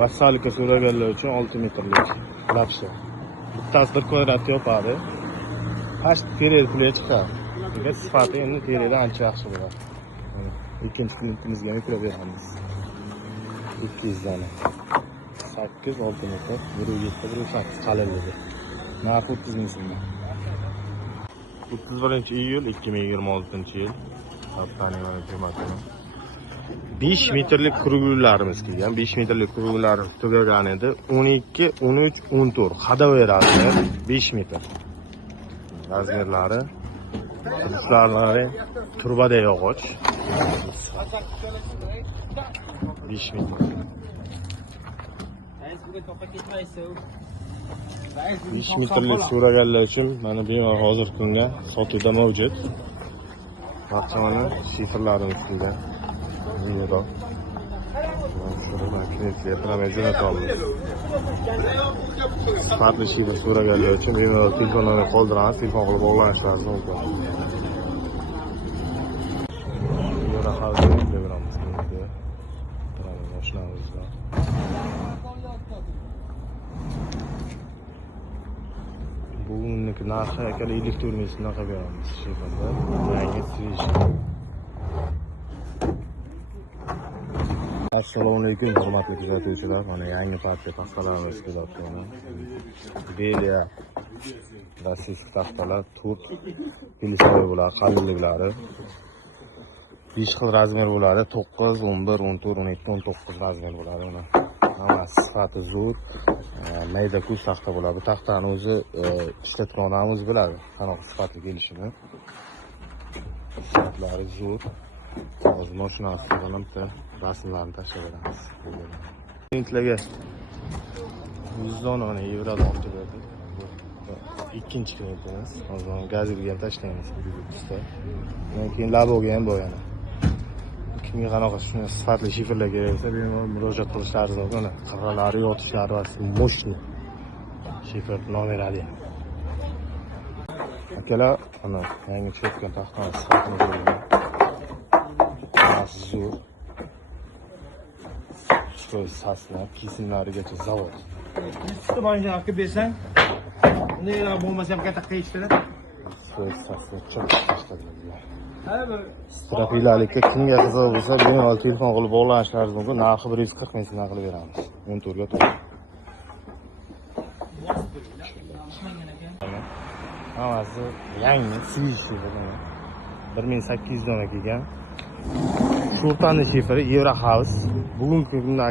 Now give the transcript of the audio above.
Vassallikka so'raganlar uchun 6 metrlik lapsha. Bittasi 1 kvadrat yopadi. Past terer puli chiqadi. Demak, sifati endi tererdan ancha yaxshi bo'ladi. Ikkinchi klientimizga yuklab beramiz. 200 dona. 8-6 metr, 1.7-1.8 qalinligi. Narxi 30 ming so'm. 31-iyul 2026-yil. Haftaning mana qiymati. 5 metrlik kuruglarimiz kelgan. 5 metrlik kuruglar tugagan edi. 12, 13, 14 hadaveradi. 5 metr. Razmerlari, turishlarlari turbada yog'och. 5 metr. 5 metrlik so'raganlar uchun mana bemalol hozirgi kunga sotuvda mavjud. Barchani shifrlarimiz kelgan. Euro. Shunday klientlarga promoziyat olamiz. Sifatli shifr so'raganlar uchun bemalol telefonlarni qoldiramiz, telefon qilib bog'lanishlaringiz mumkin. Euro hozirlik beramiz. Mashinamiz bor. Bugungi narxi akalar 54 ming so'mga beramiz shifrda. Yangi svish. Assalomu alaykum hurmatli kuzatuvchilar. Mana yangi partiya paxtalarimiz kelyapti. Belia rossiyskiy taxtalar, turk pilisoy bo'ladi, qalinliklari. 5 xil razmer bo'ladi. 9, 11, 14, 12, 19 razmer bo'ladi. Mana hammasi sifati zo'r. Mayda kuz taxta bo'ladi. Bu taxtani o'zi ishlatganimiz biladi. Qanaqa sifatli kelishini. Sifatlari zo'r. Hozir mashinasidan bitta rasmlarni tashlab beramiz. Klientlarga 100 donani yevroda olib berdik. Ikkinchi klientimiz. Hozir gazetga ham tashlaymiz usta. Keyin laboga ham bor yana. Kimga qanaqa shunday sifatli shifrlar kerak bo'lsa, bemalol murojaat qilishlaringiz mumkin. Qirralari, yotishlari va mo'shni shifr nomeradi. Akalar, mana yangi chiqayotgan taxtani sifatini ko'ring. Zo'r. Shoy saslar, kesimlarigacha zavod. Usta boyunca olib bersang, bunday bo'lmasa ham katta qiyishtiradi. Shoy saslar cho'p tashladilar. Strafilalikka kimga qiziq bo'lsa, bemalol telefon qilib bog'lanishlaringiz mumkin. Narxi 140 ming so'mga qilib beramiz. 14 ga to'g'ri. Hammasi yangi svish bo'lgan. 1800 dona kelgan. Shurtani shifri Euro House. Bugungi kunda